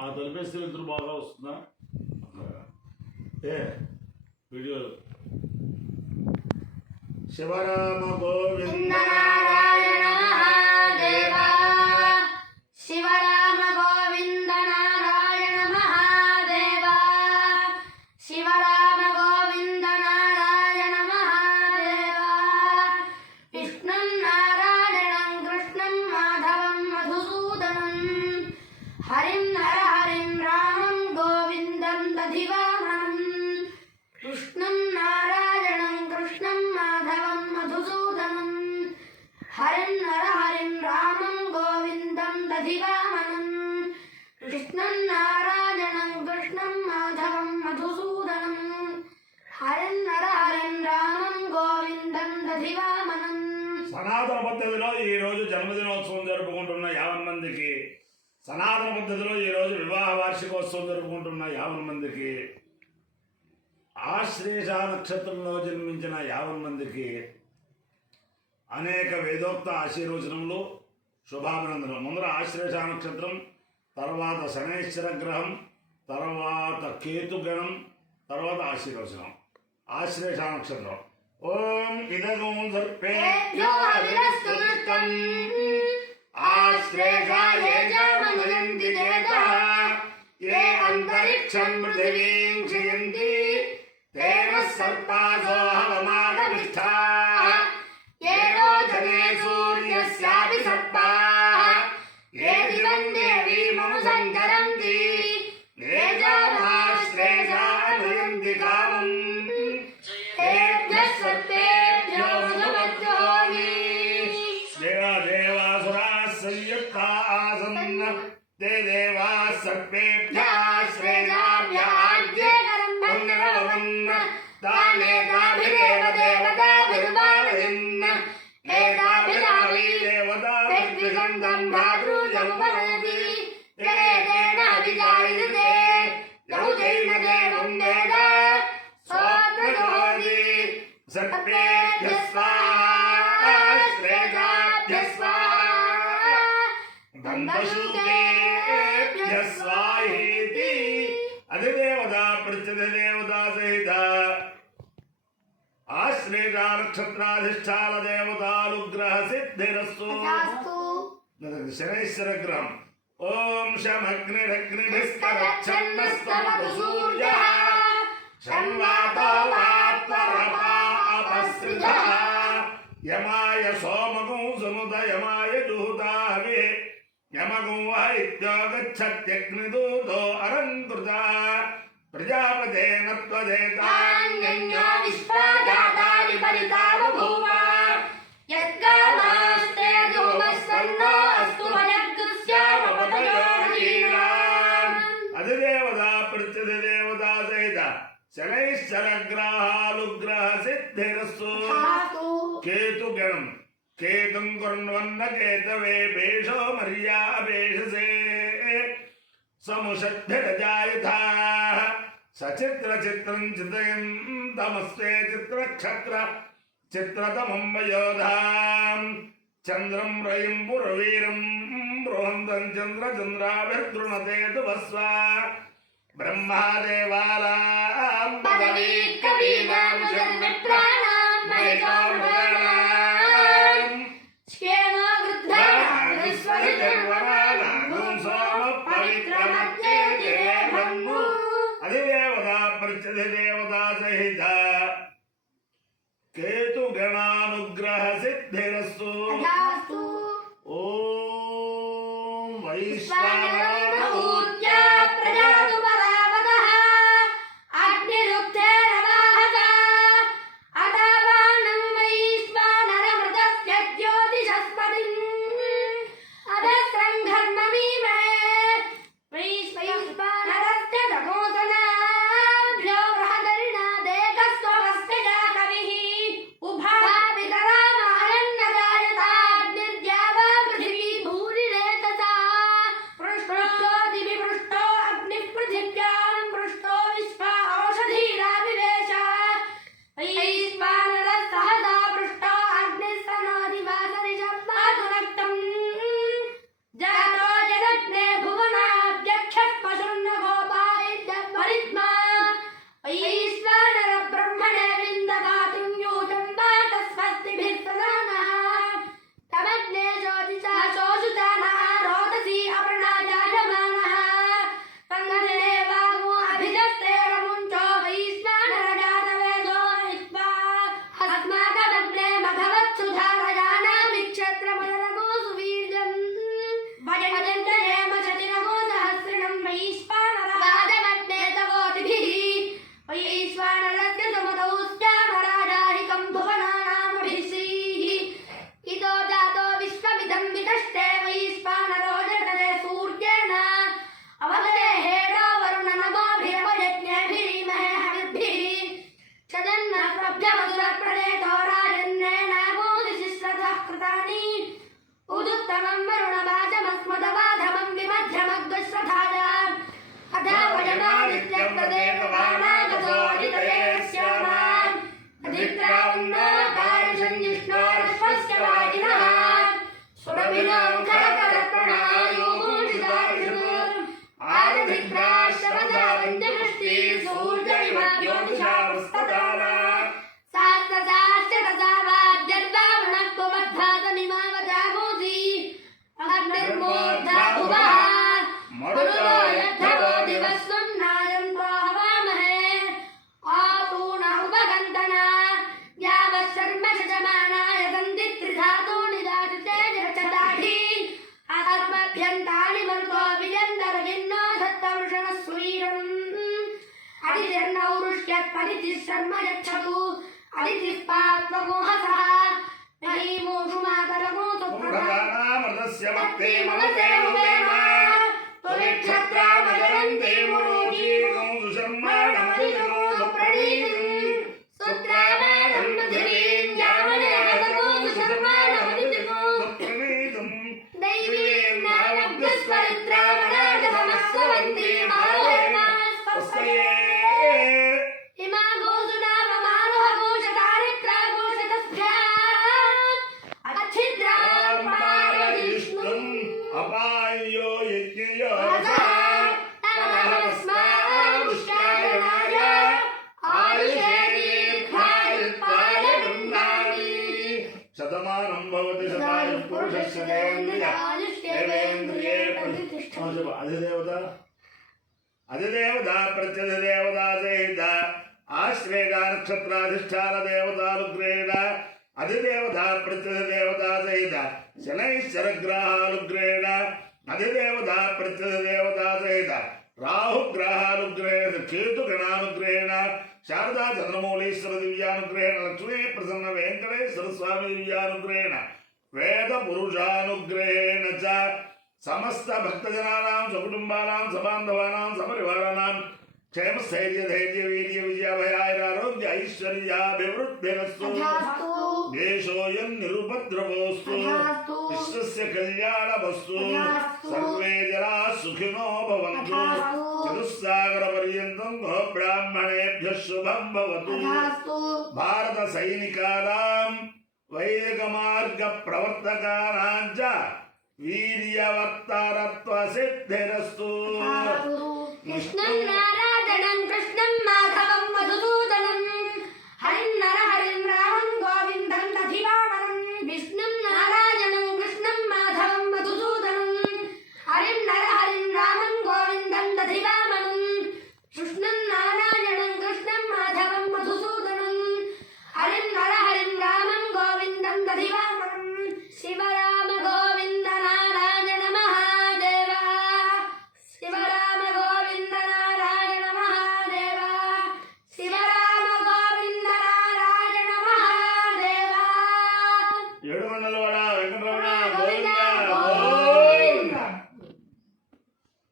ఆ తలిపేస్తే ఇద్దరు బాగా వస్తుందా ఏ వీడియో శివరామ గోవింద నారాయణ మహాదేవా శివరామ గోవింద నారాయణ మహాదేవా శివరామ గోవింద నారాయణ మహాదేవా విష్ణుం నారాయణం కృష్ణం మాధవం మధుసూదనం హరిం నరహరిం రామం గోవిందం దధివామనం కృష్ణం నారాయణం కృష్ణం మాధవం మధుసూదనం హరిం నరహరిం రామం గోవిందం దధివామనం కృష్ణం నారాయణం కృష్ణం మాధవం మధుసూదనం హరిం నరహరిం రామం గోవిందం దధివామనం. సనాతన పద్ధతిలో ఈరోజు జన్మదినోత్సవం జరుపుకుంటున్న 50 మందికి, సనాతన పద్ధతిలో ఈరోజు వివాహ వార్షికోత్సవం జరుపుకుంటున్న 50 మందికి, ఆశ్లేష నక్షత్రంలో జన్మించిన 50 మందికి అనేక వేదోక్త ఆశీర్వచనములు, శుభాభినందనలు. ముందర ఆశ్లేష నక్షత్రం, తర్వాత శనైశ్వర గ్రహం, తర్వాత కేతుగణం, తర్వాత ఆశీర్వచనం. ఆశ్లేష నక్షత్రం ఓం ఇదగం సర్పేభ్యో అవిరస్తు దృష్టం ఆశ్లేషాయ జామనయంతి దేవః ఏ అంతరిక్షం పృథివీం క్షయంతి తేన సర్పాసో హవమాగమిష్ఠాః ఏ రోచనే సూర్యస్యాపి సర్పాః ఏ దివం దేవీమనుసంచరంతి ఏ జామాశ్లేషానయంతి కామం తేభ్యః సర్పేభ్యో మధుమధ్యోమి. దేవాసురాः సంయుక్తాः ఆసన్న ते देवाः सर्पेभ्यः श्रेयाभ्याद्येकरम्भन्नरवन्न तानेताभिरेव देवताभिर्वादयन् एताभिरावै देवताभिर्विगन्धं धातृजमुपनयति तेन अभिजायते यौजैन देवं वेद सोऽत्रयोति सर्पेभ्यः स्वाहा श्रेयाभ्यः स्वाहा गन्धशूकेभ्यः स्वाहेति अधिदेवता प्रत्यधिदेवता सहित आश्लेषा नक्षत्राधिष्ठान देवतानुग्रह सिद्धिरस्तु. शनैश्वर ग्रहम् ओम शमग्निरग्निभिस्तरच्छन्नस्तमतु सूर्यः शन्वातो वात्वरपा अपसृजः यमाय सोमगुं समुदयमाय जुहुतावे यमगुं वैद्यो गच्छत्यग्निदूतो अरङ्कृतः प्रजापतेन त्वदेतान्यन्यो विश्वाजातानि परितावभूव यद्गामास्ते धूमस्सन्नो अस्तु वयग्स्यामपतयोर्हीणाम्. अधिदेवता प्रत्यधिदेवता सहित शनैश्चर ग्रहानुग्रह सिद्धिरस्तु. केतुगणं केतुं कुर्वन्न केतवे भेषो मर्याभेषसे समुषद्भिरजायथाः सचित्रचित्रं चित्रयन्तमस्ते चित्रक्षत्र चित्रतमं वयोधां चन्द्रं रयिं पुरवीरं बृहन्तं चन्द्रचन्द्राभिर्गृणते तुभस्व ब्रह्मादेवानां पदवी कवीनां जन्मत्राणां महेशावृतानां श्येनो वृद्धानां विश्वजिर्वरानां सोमपवित्रमत्येति देवन्मु. अधिदेवता प्रत्यधिदेवता सहित केतुगणानुग्रह सिद्धिरस्तु. ओम वैश्वानरो प्रजातु परावतः अग्निरुक्तेरवाहसा अदावानं वैश्वानरमृतस्य ज्योतिषस्पतिम् अदस्रं घर्मवीमहे वैश्वानरस्य दघोसनाभ्यो बृहदरिणा देकस्त्वमस्य कविः उभापितरामायन्न जायता अग्निर्द्यावा पृथिवी भूरिरेतसा कृष्णो దంతాని మరుతో విజందర విన్నో దత్తవృషణ స్వీరం అడిర్నౌరుష్యత్ పరితి శర్మ యచ్చతు అడితిస్పాత్మోహసః మహీమోషు మాతరమో సుప్రధానామృతస్య మత్తే మమతే మువేమ త్వరిక్షత్రామజరంతే మురోజీ సుశర్మాణమదిగో సుప్రణీతిం సుత్రామాణం మధురీం యావనేవతమో సుశర్మాణమదిగో సుప్రణీతిం దైవీం నాలబ్ధస్వరిత్రామరాజ సమస్వవంతి మాలోయమాస్పస్తయే ఇమా గోసునామ మానవ ఘోష దారిద్ర ఘోషతస్యాత్ అచ్ఛిద్రాం పారవిష్ణుం అపాయో యజ్ఞయో తమస్మాదుష్టాయనాయ ఆయుషే దీర్ఘాయుత్పాయ బృందాని శతమానం భవతి శతాయు పురుషస్య దేవేంద్రియే ప్రతిష్ఠితం. అధిదేవత ప్రత్యధిదేవత సహిత ఆశ్రేయ నక్షత్రాధిష్టాన దేవతానుగ్రహేణ అధిదేవత ప్రత్యధిదేవత సహిత శనైశ్చరగ్రహానుగ్రహేణ అధిదేవత ప్రత్యధిదేవత సహిత రాహుగ్రహానుగ్రహేణ కేతుగణానుగ్రహేణ శారదా చంద్రమౌళీశ్వర దివ్యానుగ్రహేణ లక్ష్మీ ప్రసన్న వెంకటేశ్వర స్వామి దివ్యానుగ్రహేణ వేద పురుషానుగ్రహేణ చ సమస్త భక్తజనానాం సకుటుంబానాం సబాంధవానాం సపరివారానాం క్షేమ స్థైర్య ధైర్య వీర్య విజయాభయారోగ్య ఐశ్వర్యాభివృద్ధిరస్తు తథాస్తు దేశోయం నిరుపద్రవోస్తు తథాస్తు విశ్వస్య కళ్యాణమస్తు తథాస్తు సర్వే జనా సుఖినో భవంతు తథాస్తు చతుస్సాగర పర్యంతం గో బ్రాహ్మణేభ్యః శుభం భవతు తథాస్తు భారత సైనికానాం వైదిక మార్గ ప్రవర్తకానాం చ వీర్యవత్తరత్వ సిద్ధిరస్తు కృష్ణం